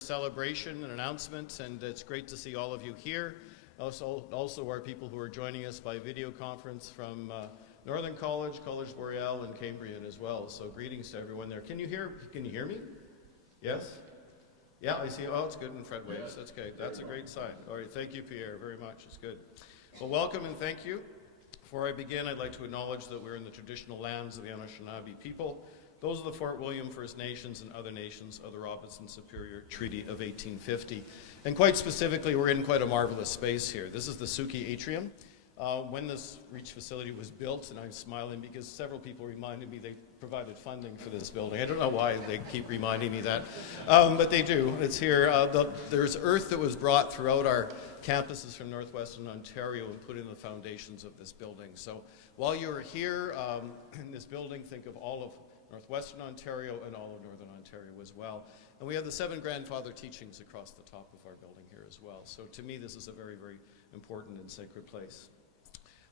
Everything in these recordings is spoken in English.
Celebration and announcements, and it's great to see all of you here. Also our people who are joining us by video conference from Northern College, College Boreal, and Cambrian as well. So greetings to everyone there. Can you hear me? Yes? Yeah, I see. Oh, it's good in Fred waves. That's good. That's a great sign. All right, thank you, Pierre, very much. It's good. Well, welcome and thank you. Before I begin, I'd like to acknowledge that we're in the traditional lands of the Anishinaabe people. Those are the Fort William First Nations and other nations of the Robinson Superior Treaty of 1850. And quite specifically, we're in quite a marvelous space here. This is the Soo Atrium. When this Reach facility was built, and I'm smiling because several people reminded me they provided funding for this building. I don't know why they keep reminding me that, but they do. It's here. There's earth that was brought throughout our campuses from Northwestern Ontario and put in the foundations of this building. So while you're here in this building, think of all of Northwestern Ontario and all of Northern Ontario as well. And we have the 7 grandfather teachings across the top of our building here as well. So to me, this is a very, very important and sacred place.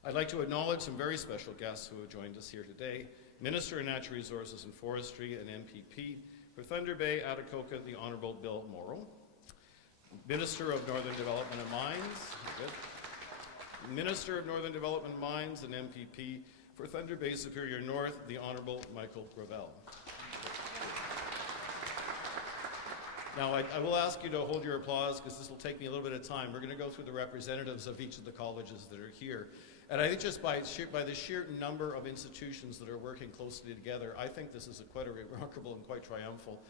I'd like to acknowledge some very special guests who have joined us here today. Minister of Natural Resources and Forestry and MPP for Thunder Bay, Atikoka, the Honorable Bill Mauro. Minister of Northern Development and Mines, good. Minister of Northern Development, Mines and MPP for Thunder Bay Superior North, the Honorable Michael Gravelle. Now, I will ask you to hold your applause because this will take me a little bit of time. We're going to go through the representatives of each of the colleges that are here. And I think just by the sheer number of institutions that are working closely together, I think this is quite a remarkable and quite triumphal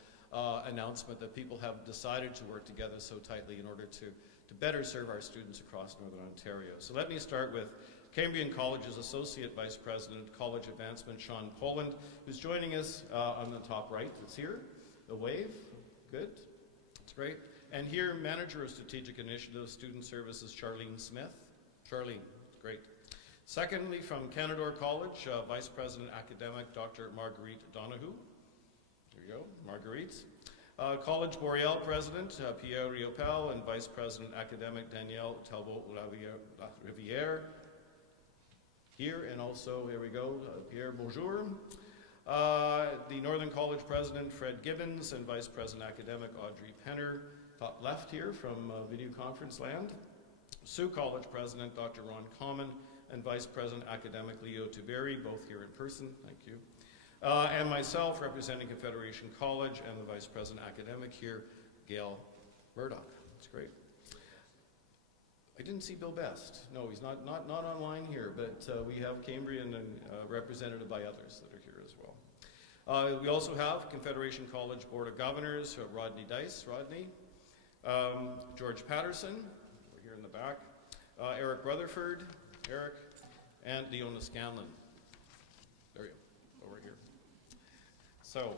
announcement that people have decided to work together so tightly in order to better serve our students across Northern Ontario. So let me start with Cambrian College's Associate Vice President, College Advancement, Sean Poland, who's joining us on the top right. It's here, the wave, good, that's great. And here, Manager of Strategic Initiatives, Student Services, Charlene Smith. Charlene, great. Secondly, from Canadore College, Vice President Academic, Dr. Marguerite Donahue. There you go, Marguerite. College Boreal President, Pierre Riopel, and Vice President Academic, Danielle Talbot-Riviere. Here, and also, here we go, Pierre, bonjour. The Northern College President, Fred Gibbons, and Vice President Academic, Audrey Penner, top left here from video conference land. Soo College President, Dr. Ron Common, and Vice President Academic, Leo Tiberi, both here in person, thank you. And myself, representing Confederation College, and the Vice President Academic here, Gail Murdoch. That's great. I didn't see Bill Best. No, he's not online here, but we have Cambrian and represented by others that are here as well. We also have Confederation College Board of Governors, Rodney Dice, Rodney, George Patterson, we're here in the back, Eric Rutherford, Eric, and Leona Scanlon. There you go, over here. So,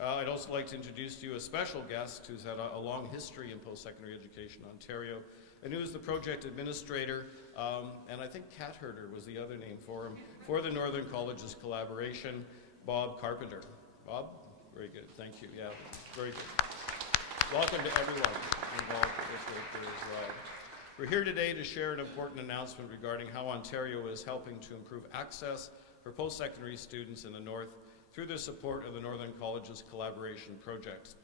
I'd also like to introduce to you a special guest who's had a long history in post-secondary education in Ontario, and who is the project administrator, and I think cat herder was the other name for him, for the Northern Colleges collaboration, Bob Carpenter. Bob? Very good, thank you, yeah, very good. Welcome to everyone involved with this work here as well. We're here today to share an important announcement regarding how Ontario is helping to improve access for post-secondary students in the North through the support of the Northern Colleges Collaboration Project.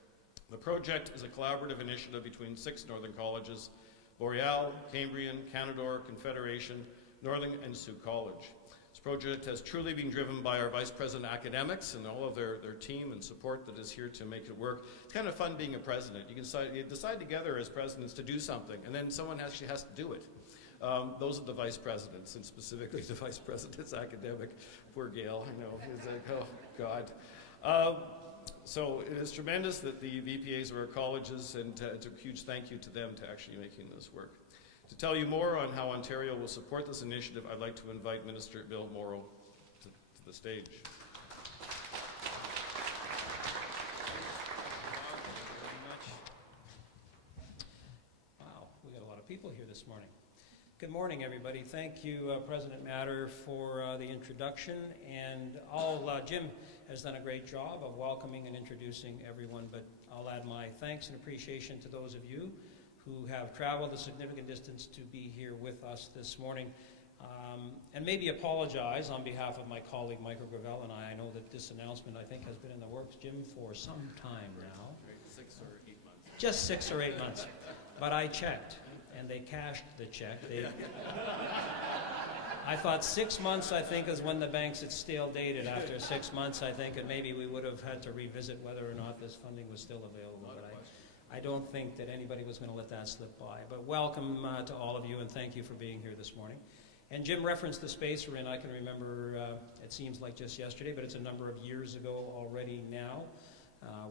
The project is a collaborative initiative between 6 Northern colleges, Boreal, Cambrian, Canadore, Confederation, Northern, and Soo College. This project has truly been driven by our Vice President academics and all of their team and support that is here to make it work. It's kind of fun being a president. You decide together as presidents to do something, and then someone actually has to do it. Those are the vice presidents, and specifically the vice president's academic. Poor Gail, I know. It's like, oh, God. So it is tremendous that the VPAs of our colleges, and it's a huge thank you to them to actually making this work. To tell you more on how Ontario will support this initiative, I'd like to invite Minister Bill Mauro to the stage. Wow, we got a lot of people here this morning. Good morning, everybody. Thank you, President Matter, for the introduction, and Jim has done a great job of welcoming and introducing everyone, but I'll add my thanks and appreciation to those of you who have traveled a significant distance to be here with us this morning, and maybe apologize on behalf of my colleague Michael Gravelle and I. I know that this announcement, I think, has been in the works, Jim, for some time now. 6 or 8 just 6 or 8 months. But I checked, and they cashed the check. I thought 6 months, I think, is when the banks had stale dated. After 6 months, I think, and maybe we would have had to revisit whether or not this funding was still available. But I don't think that anybody was going to let that slip by. But welcome to all of you, and thank you for being here this morning. And Jim referenced the space we're in. I can remember, it seems like just yesterday, but it's a number of years ago already now,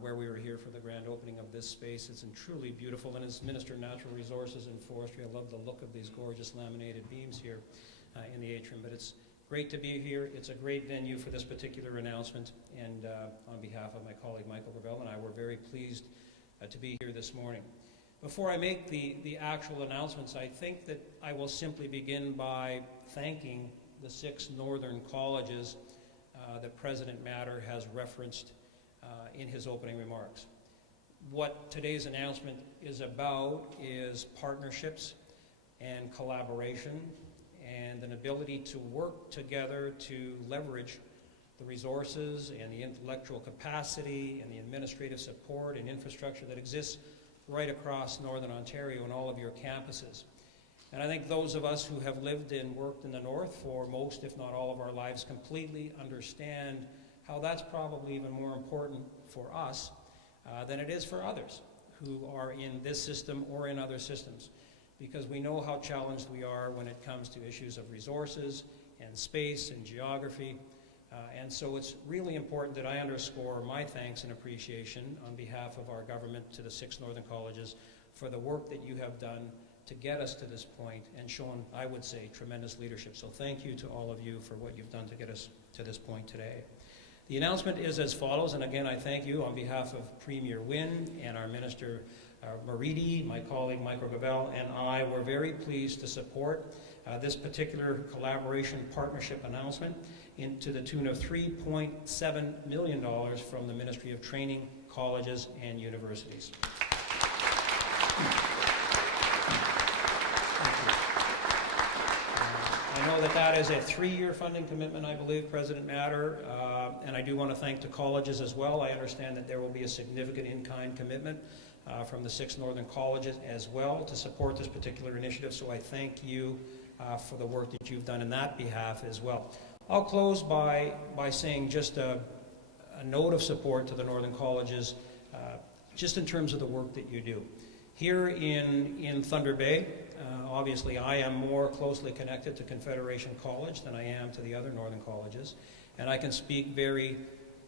where we were here for the grand opening of this space. It's truly beautiful. And as Minister of Natural Resources and Forestry, I love the look of these gorgeous laminated beams here in the atrium. But it's great to be here. It's a great venue for this particular announcement. And on behalf of my colleague Michael Gravelle and I, we're very pleased to be here this morning. Before I make the actual announcements, I think that I will simply begin by thanking the 6 northern colleges that President Matter has referenced in his opening remarks. What today's announcement is about is partnerships and collaboration and an ability to work together to leverage the resources and the intellectual capacity and the administrative support and infrastructure that exists right across Northern Ontario and all of your campuses. And I think those of us who have lived and worked in the North for most, if not all of our lives, completely understand how that's probably even more important for us than it is for others who are in this system or in other systems, because we know how challenged we are when it comes to issues of resources and space and geography. And so it's really important that I underscore my thanks and appreciation on behalf of our government to the 6 northern colleges for the work that you have done to get us to this point and shown, I would say, tremendous leadership. So thank you to all of you for what you've done to get us to this point today. The announcement is as follows, and again, I thank you on behalf of Premier Wynne and our Minister Maridi, my colleague Michael Gravelle, and I were very pleased to support this particular collaboration partnership announcement to the tune of $3.7 million from the Ministry of Training, Colleges, and Universities. I know that is a 3-year funding commitment, I believe, President Matter, and I do want to thank the colleges as well. I understand that there will be a significant in-kind commitment from the 6 northern colleges as well to support this particular initiative, so I thank you for the work that you've done in that behalf as well. I'll close by saying just a note of support to the northern colleges, just in terms of the work that you do. Here in Thunder Bay, obviously I am more closely connected to Confederation College than I am to the other northern colleges, and I can speak very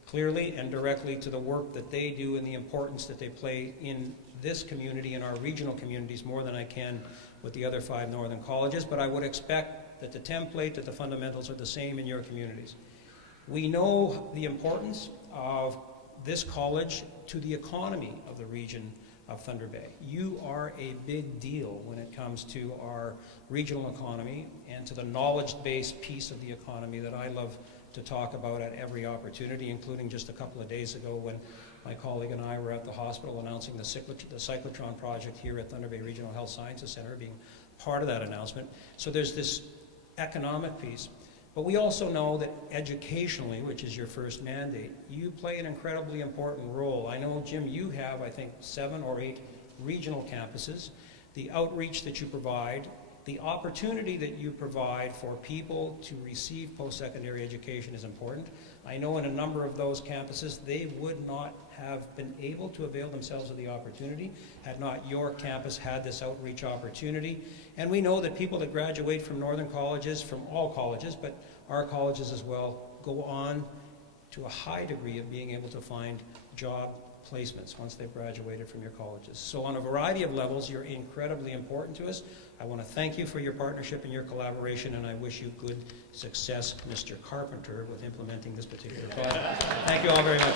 clearly and directly to the work that they do and the importance that they play in this community and our regional communities more than I can with the other 5 northern colleges, but I would expect that the template, that the fundamentals are the same in your communities. We know the importance of this college to the economy of the region of Thunder Bay. You are a big deal when it comes to our regional economy and to the knowledge-based piece of the economy that I love to talk about at every opportunity, including just a couple of days ago when my colleague and I were at the hospital announcing the cyclotron project here at Thunder Bay Regional Health Sciences Center, being part of that announcement. So there's this economic piece. But we also know that educationally, which is your first mandate, you play an incredibly important role. I know, Jim, you have, I think, 7 or 8 regional campuses. The outreach that you provide, the opportunity that you provide for people to receive post-secondary education is important. I know in a number of those campuses, they would not have been able to avail themselves of the opportunity had not your campus had this outreach opportunity. And we know that people that graduate from northern colleges, from all colleges, but our colleges as well, go on to a high degree of being able to find job placements once they've graduated from your colleges. So on a variety of levels, you're incredibly important to us. I want to thank you for your partnership and your collaboration, and I wish you good success, Mr. Carpenter, with implementing this particular project. Thank you all very much.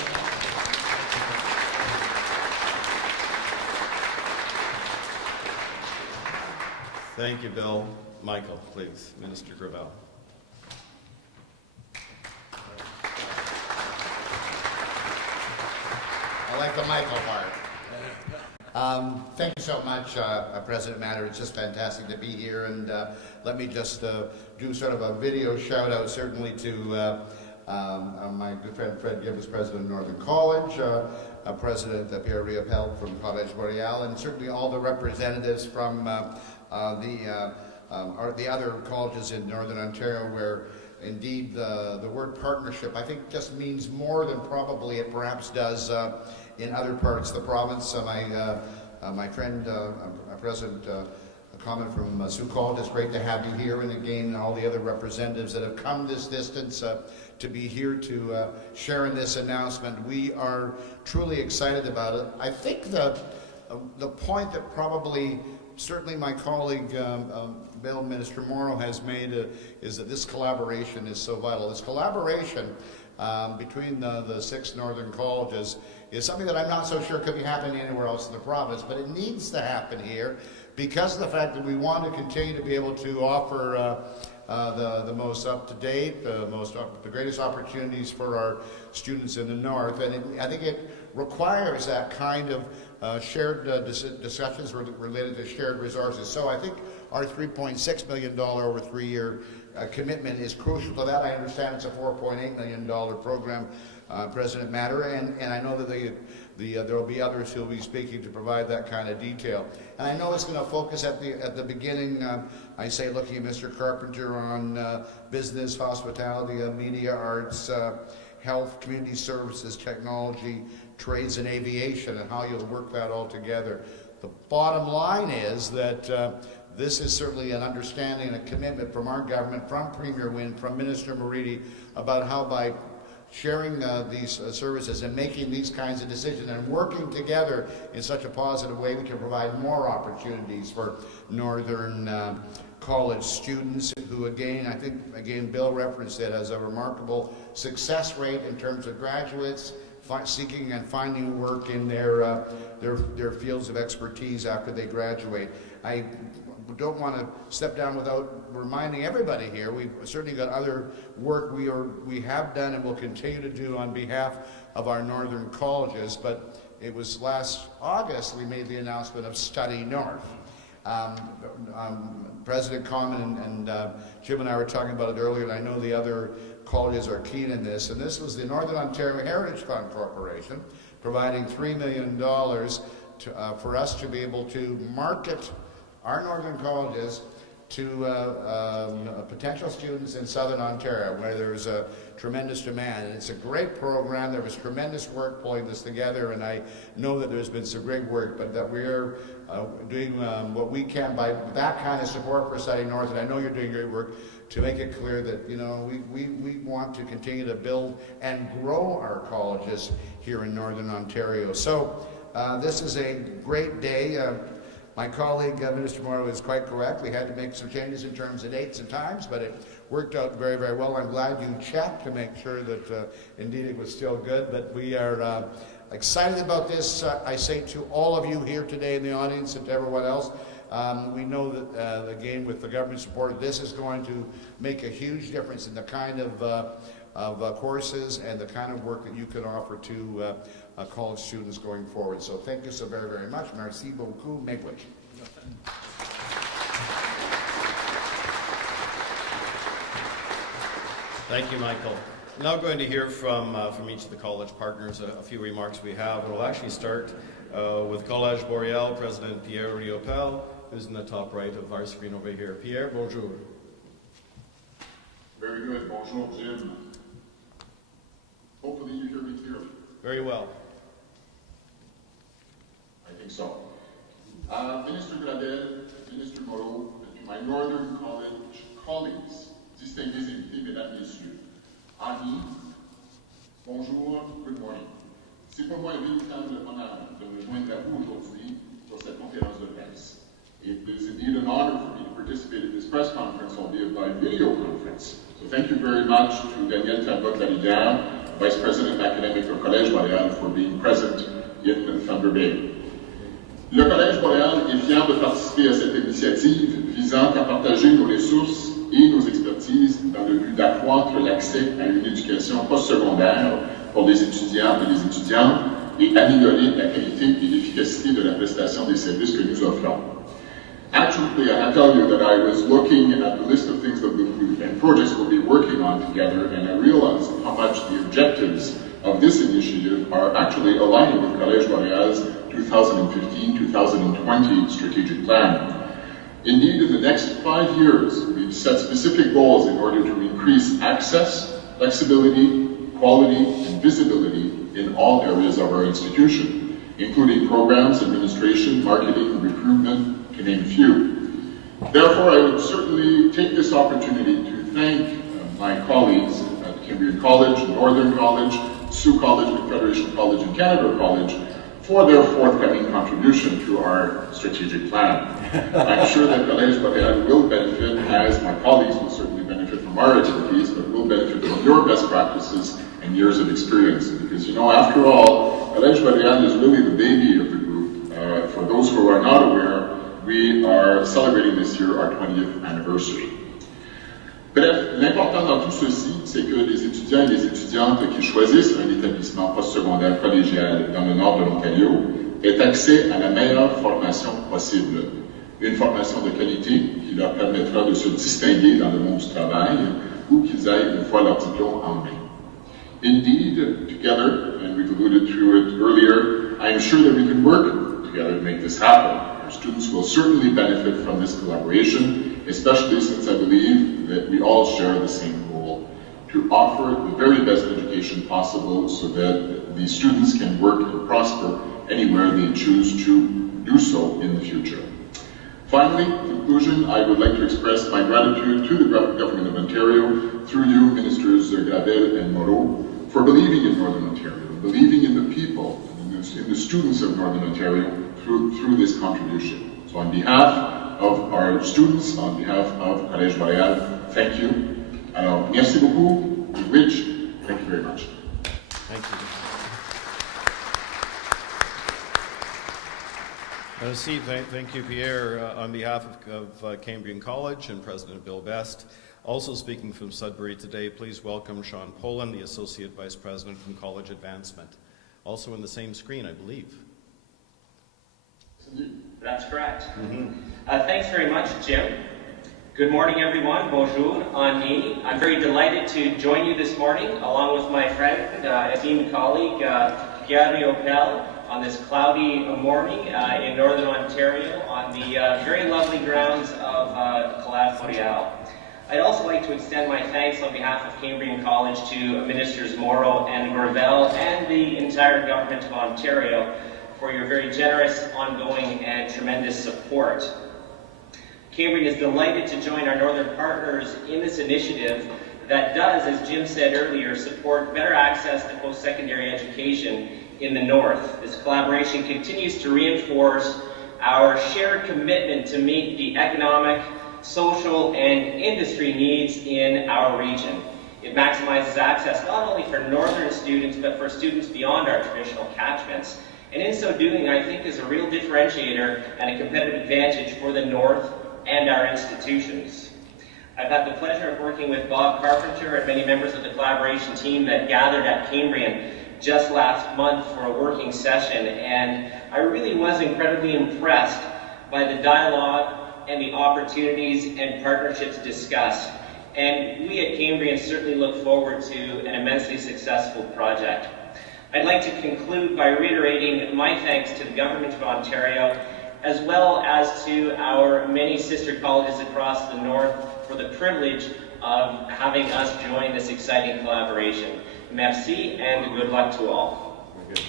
Thank you, Bill. Michael, please. Minister Gravelle. I like the Michael part. Thank you so much, President Matter. It's just fantastic to be here. And let me just do sort of a video shout out, certainly to my good friend Fred Gibbs, president of Northern College, President Pierre Riopel from College Boreal, and certainly all the representatives from the other colleges in Northern Ontario, where indeed the word partnership, I think, just means more than probably it perhaps does in other parts of the province. My friend, President comment from Soo College, it's great to have you here, and again, all the other representatives that have come this distance to be here to share in this announcement. We are truly excited about it. I think the point that probably, certainly my colleague, Bill Minister Mauro has made is that this collaboration is so vital. This collaboration between the 6 northern colleges is something that I'm not so sure could be happening anywhere else in the province, but it needs to happen here because of the fact that we want to continue to be able to offer the most up-to-date, the greatest opportunities for our students in the north, and I think it requires that kind of shared discussions related to shared resources. So I think our $3.6 million over 3-year commitment is crucial to that. I understand it's a $4.8 million program, President Matter, and I know that there will be others who will be speaking to provide that kind of detail. And I know it's going to focus at the beginning, I say looking at Mr. Carpenter on business, hospitality, media, arts, health, community services, technology, trades, and aviation, and how you'll work that all together. The bottom line is that this is certainly an understanding and a commitment from our government, from Premier Wynne, from Minister Moridi, about how by sharing these services and making these kinds of decisions and working together in such a positive way, we can provide more opportunities for Northern College students who, again, I think, again, Bill referenced it as a remarkable success rate in terms of graduates seeking and finding work in their fields of expertise after they graduate. I don't want to step down without reminding everybody here, we've certainly got other work we have done and will continue to do on behalf of our northern colleges, but it was last August we made the announcement of Study North. President Common and Jim and I were talking about it earlier, and I know the other colleges are keen in this, and this was the Northern Ontario Heritage Fund Corporation providing $3 million for us to be able to market our northern colleges to potential students in Southern Ontario, where there's a tremendous demand. And it's a great program. There was tremendous work pulling this together, and I know that there's been some great work, but that we're doing what we can by that kind of support for Study North, and I know you're doing great work to make it clear that, you know, we want to continue to build and grow our colleges here in Northern Ontario. So this is a great day. My colleague, Minister Mauro, is quite correct. We had to make some changes in terms of dates and times, but it worked out very, very well. I'm glad you checked to make sure that indeed it was still good, but we are excited about this. I say to all of you here today in the audience and to everyone else, we know that, again, with the government support, this is going to make a huge difference in the kind of courses and the kind of work that you can offer to college students going forward. So thank you so very, very much. Merci beaucoup, Megwich. Thank you, Michael. Now going to hear from each of the college partners a few remarks we have. We'll actually start with College Boreal, President Pierre Riopel, who's in the top right of our screen over here. Pierre, bonjour. Very good. Bonjour, Jim. Hopefully you hear me clearly. Very well. I think so. Minister Gravelle, Minister Mauro, my Northern College colleagues, distingués invités, mesdames, messieurs, amis, bonjour, good morning. C'est pour moi un véritable honneur de me joindre à vous aujourd'hui pour cette conférence de presse. It is indeed an honor for me to participate in this press conference, albeit by video conference. So thank you very much to Daniel Talbot-Laliguerre, Vice President Academic of Collège Boréal, for being present in Thunder Bay. Le Collège Boréal est fier de participer à cette initiative visant à partager nos ressources et nos expertises dans le but d'accroître l'accès à une éducation postsecondaire pour les étudiants et les étudiantes et améliorer la qualité et l'efficacité de la prestation des services que nous offrons. Actually, I tell you that I was looking at the list of things that we and projects we'll be working on together, and I realized how much the objectives of this initiative are actually aligning with Collège Montréal's 2015-2020 strategic plan. Indeed, in the next 5 years, we've set specific goals in order to increase access, flexibility, quality, and visibility in all areas of our institution, including programs, administration, marketing, recruitment, to name a few. Therefore, I would certainly take this opportunity to thank my colleagues at Cambrian College, Northern College, Soo College, Confederation College, and Canadore College for their forthcoming contribution to our strategic plan. I'm sure that Collège Montréal will benefit, as my colleagues will certainly benefit from our expertise, but will benefit from your best practices and years of experience. Because, you know, after all, Collège Montréal is really the baby of the group. For those who are not aware, we are celebrating this year our 20th anniversary. Bref, l'important dans tout ceci, c'est que les étudiants et les étudiantes qui choisissent un établissement postsecondaire collégial dans le nord de l'Ontario aient accès à la meilleure formation possible. Une formation de qualité qui leur permettra de se distinguer dans le monde du travail où qu'ils aillent une fois leur diplôme en main. Indeed, together, and we've alluded to it earlier, I am sure that we can work together to make this happen. Our students will certainly benefit from this collaboration, especially since I believe that we all share the same goal, to offer the very best education possible so that the students can work and prosper anywhere they choose to do so in the future. Finally, in conclusion, I would like to express my gratitude to the Government of Ontario, through you, Ministers Gravelle and Mauro, for believing in Northern Ontario, believing in the people, in the students of Northern Ontario through this contribution. So on behalf of our students, on behalf of Collège Montréal, thank you. Alors, merci beaucoup. Rich, thank you very much. Thank you. Steve, thank you, Pierre. On behalf of Cambrian College and President Bill Best, also speaking from Sudbury today, please welcome Sean Poland, the Associate Vice President from College Advancement. Also on the same screen, I believe. That's correct. Thanks very much, Jim. Good morning, everyone. Bonjour, Annie. I'm very delighted to join you this morning, along with my friend, esteemed colleague, Pierre Riopel, on this cloudy morning in Northern Ontario, on the very lovely grounds of Collège Montréal. I'd also like to extend my thanks on behalf of Cambrian College to Ministers Mauro and Gravelle and the entire Government of Ontario for your very generous, ongoing, and tremendous support. Cambrian is delighted to join our Northern partners in this initiative that does, as Jim said earlier, support better access to post-secondary education in the North. This collaboration continues to reinforce our shared commitment to meet the economic, social, and industry needs in our region. It maximizes access not only for Northern students, but for students beyond our traditional catchments. And in so doing, I think is a real differentiator and a competitive advantage for the North and our institutions. I've had the pleasure of working with Bob Carpenter and many members of the collaboration team that gathered at Cambrian just last month for a working session, and I really was incredibly impressed by the dialogue and the opportunities and partnerships discussed. And we at Cambrian certainly look forward to an immensely successful project. I'd like to conclude by reiterating my thanks to the Government of Ontario, as well as to our many sister colleges across the North for the privilege of having us join this exciting collaboration. Merci, and good luck to all. Very good.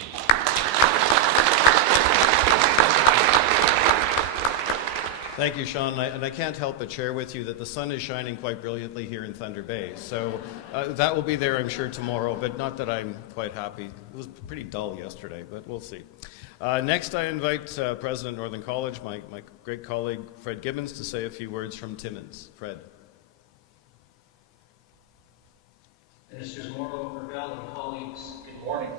Thank you, Sean. And I can't help but share with you that the sun is shining quite brilliantly here in Thunder Bay. So that will be there, I'm sure, tomorrow, but not that I'm quite happy. It was pretty dull yesterday, but we'll see. Next, I invite President Northern College, my great colleague Fred Gibbons, to say a few words from Timmins. Fred. Ministers Mauro, Gravelle, and colleagues, good morning.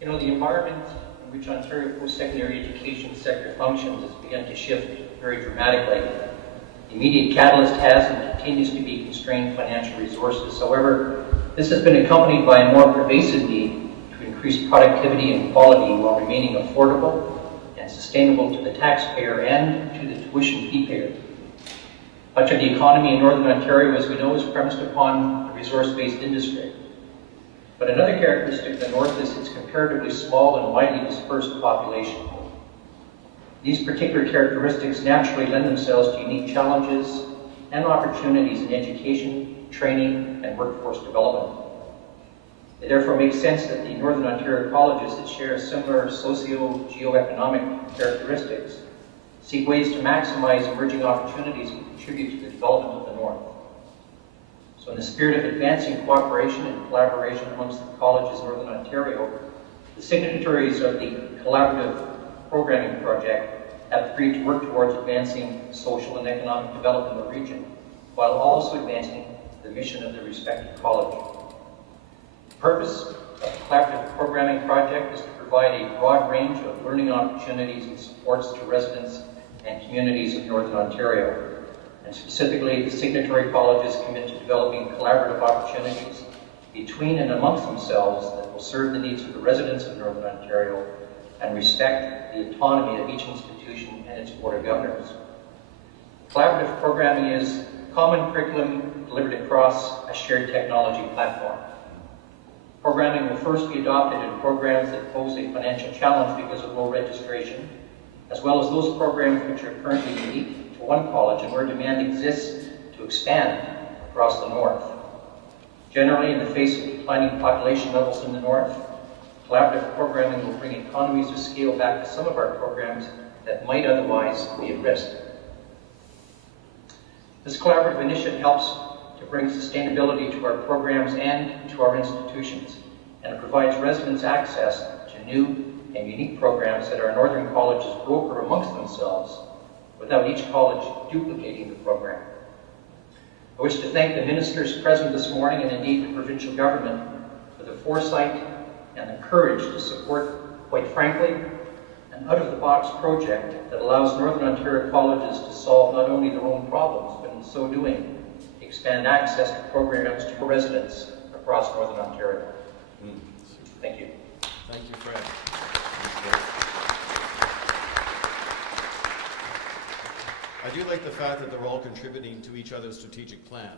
You know, the environment in which Ontario post-secondary education sector functions has begun to shift very dramatically. The immediate catalyst has and continues to be constrained financial resources. However, this has been accompanied by a more pervasive need to increase productivity and quality while remaining affordable and sustainable to the taxpayer and to the tuition fee payer. Much of the economy in Northern Ontario, as we know, is premised upon a resource-based industry. But another characteristic of the North is its comparatively small and widely dispersed population. These particular characteristics naturally lend themselves to unique challenges and opportunities in education, training, and workforce development. It therefore makes sense that the Northern Ontario colleges that share similar socio-geoeconomic characteristics seek ways to maximize emerging opportunities and contribute to the development of the North. So in the spirit of advancing cooperation and collaboration amongst the colleges in Northern Ontario, the signatories of the Collaborative Programming Project have agreed to work towards advancing social and economic development of the region, while also advancing the mission of their respective college. The purpose of the Collaborative Programming Project is to provide a broad range of learning opportunities and supports to residents and communities of Northern Ontario. And specifically, the signatory colleges commit to developing collaborative opportunities between and amongst themselves that will serve the needs of the residents of Northern Ontario and respect the autonomy of each institution and its Board of Governors. Collaborative programming is common curriculum delivered across a shared technology platform. Programming will first be adopted in programs that pose a financial challenge because of low registration, as well as those programs which are currently unique to one college and where demand exists to expand across the North. Generally, in the face of declining population levels in the North, collaborative programming will bring economies of scale back to some of our programs that might otherwise be at risk. This collaborative initiative helps to bring sustainability to our programs and to our institutions, and it provides residents access to new and unique programs that our Northern colleges broker amongst themselves without each college duplicating the program. I wish to thank the ministers present this morning and indeed the provincial government for the foresight and the courage to support, quite frankly, an out-of-the-box project that allows Northern Ontario colleges to solve not only their own problems, but in so doing, expand access to programs to residents across Northern Ontario. Thank you. Thank you, Fred. I do like the fact that they're all contributing to each other's strategic plan.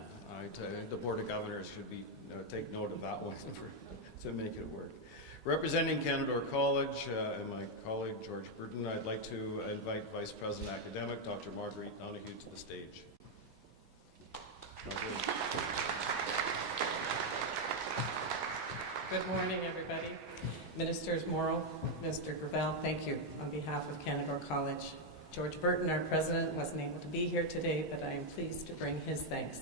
The Board of Governors should be take note of that one to make it work. Representing Canadore College and my colleague George Burton, I'd like to invite Vice President Academic Dr. Marguerite Donahue to the stage. Good morning, everybody. Ministers Mauro, Mr. Gravelle, thank you on behalf of Canadore College. George Burton, our president, wasn't able to be here today, but I am pleased to bring his thanks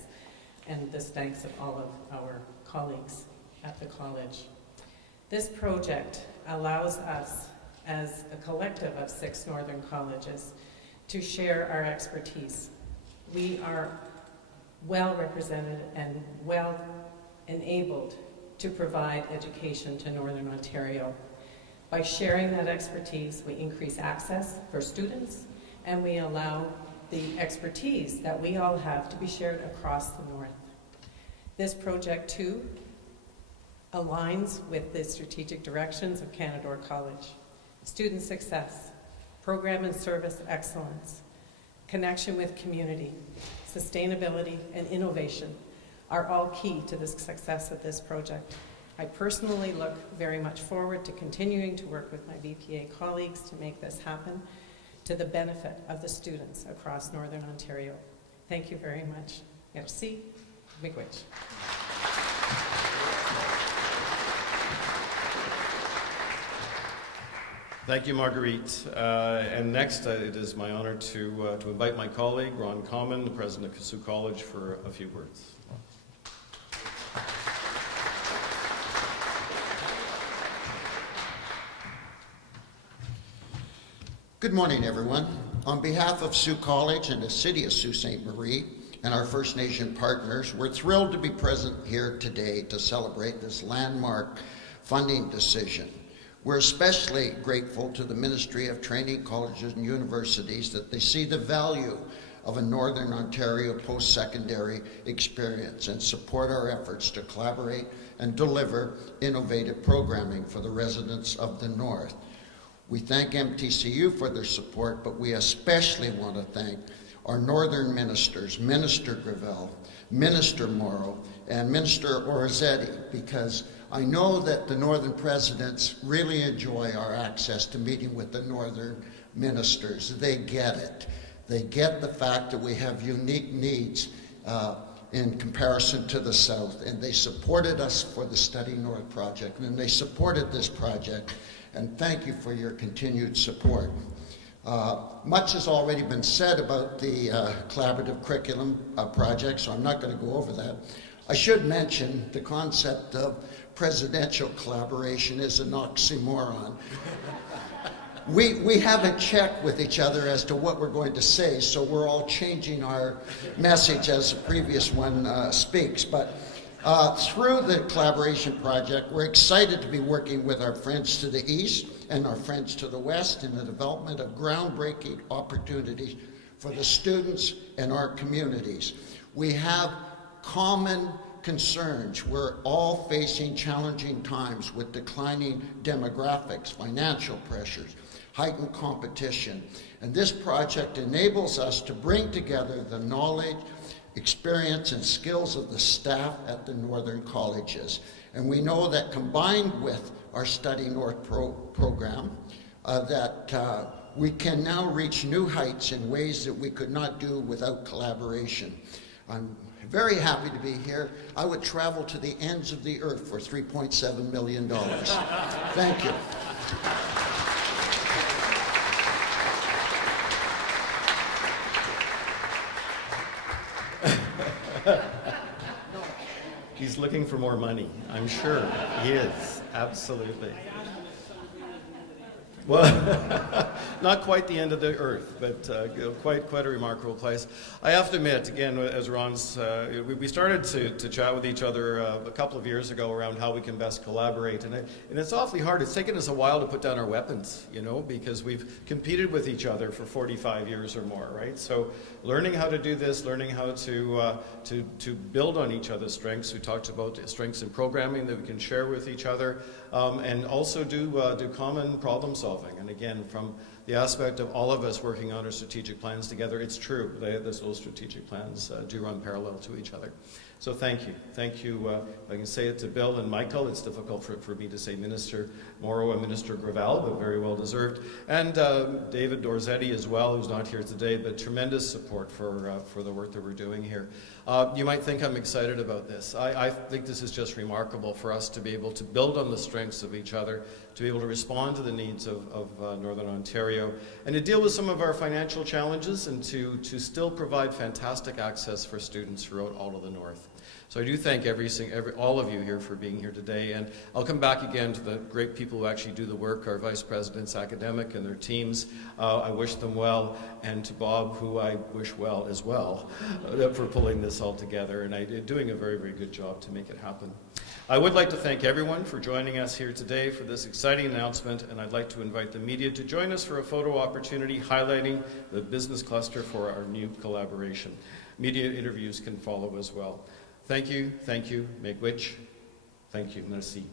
and the thanks of all of our colleagues at the college. This project allows us, as a collective of 6 Northern colleges, to share our expertise. We are well represented and well enabled to provide education to Northern Ontario. By sharing that expertise, we increase access for students, and we allow the expertise that we all have to be shared across the North. This project, too, aligns with the strategic directions of Canadore College. Student success, program and service excellence, connection with community, sustainability, and innovation are all key to the success of this project. I personally look very much forward to continuing to work with my VPA colleagues to make this happen to the benefit of the students across Northern Ontario. Thank you very much. Merci. Miigwech. Thank you, Marguerite. And next, it is my honor to invite my colleague, Ron Common, the president of Soo College, for a few words. Good morning, everyone. On behalf of Soo College and the City of Sault Ste. Marie and our First Nation partners, we're thrilled to be present here today to celebrate this landmark funding decision. We're especially grateful to the Ministry of Training, Colleges and Universities that they see the value of a Northern Ontario post-secondary experience and support our efforts to collaborate and deliver innovative programming for the residents of the North. We thank MTCU for their support, but we especially want to thank our Northern ministers, Minister Gravelle, Minister Mauro, and Minister Orazzetti, because I know that the Northern presidents really enjoy our access to meeting with the Northern ministers. They get it. They get the fact that we have unique needs in comparison to the South, and they supported us for the Study North project, and they supported this project, and thank you for your continued support. Much has already been said about the collaborative curriculum project, so I'm not going to go over that. I should mention the concept of presidential collaboration is an oxymoron. We haven't checked with each other as to what we're going to say, so we're all changing our message as the previous one speaks. But through the collaboration project, we're excited to be working with our friends to the east and our friends to the west in the development of groundbreaking opportunities for the students and our communities. We have common concerns. We're all facing challenging times with declining demographics, financial pressures, heightened competition. And this project enables us to bring together the knowledge, experience, and skills of the staff at the Northern colleges. And we know that combined with our Study North program, that we can now reach new heights in ways that we could not do without collaboration. I'm very happy to be here. I would travel to the ends of the earth for $3.7 million. Thank you. He's looking for more money, I'm sure. He is, absolutely. Well, not quite the end of the earth, but quite a remarkable place. I have to admit, again, as Ron's, we started to chat with each other a couple of years ago around how we can best collaborate, and it's awfully hard. It's taken us a while to put down our weapons, you know, because we've competed with each other for 45 years or more, right? So learning how to do this, learning how to build on each other's strengths. We talked about strengths in programming that we can share with each other, and also do common problem solving. And again, from the aspect of all of us working on our strategic plans together, it's true. Those strategic plans do run parallel to each other. So thank you. Thank you. I can say it to Bill and Michael. It's difficult for me to say Minister Mauro and Minister Gravelle, but very well deserved. And David Dorzetti as well, who's not here today, but tremendous support for the work that we're doing here. You might think I'm excited about this. I think this is just remarkable for us to be able to build on the strengths of each other, to be able to respond to the needs of Northern Ontario, and to deal with some of our financial challenges, and to still provide fantastic access for students throughout all of the North. So I do thank all of you here for being here today, and I'll come back again to the great people who actually do the work, our vice presidents, academic, and their teams. I wish them well, and to Bob, who I wish well as well, for pulling this all together, and doing a very, very good job to make it happen. I would like to thank everyone for joining us here today for this exciting announcement, and I'd like to invite the media to join us for a photo opportunity highlighting the business cluster for our new collaboration. Media interviews can follow as well. Thank you, miigwech, thank you, merci.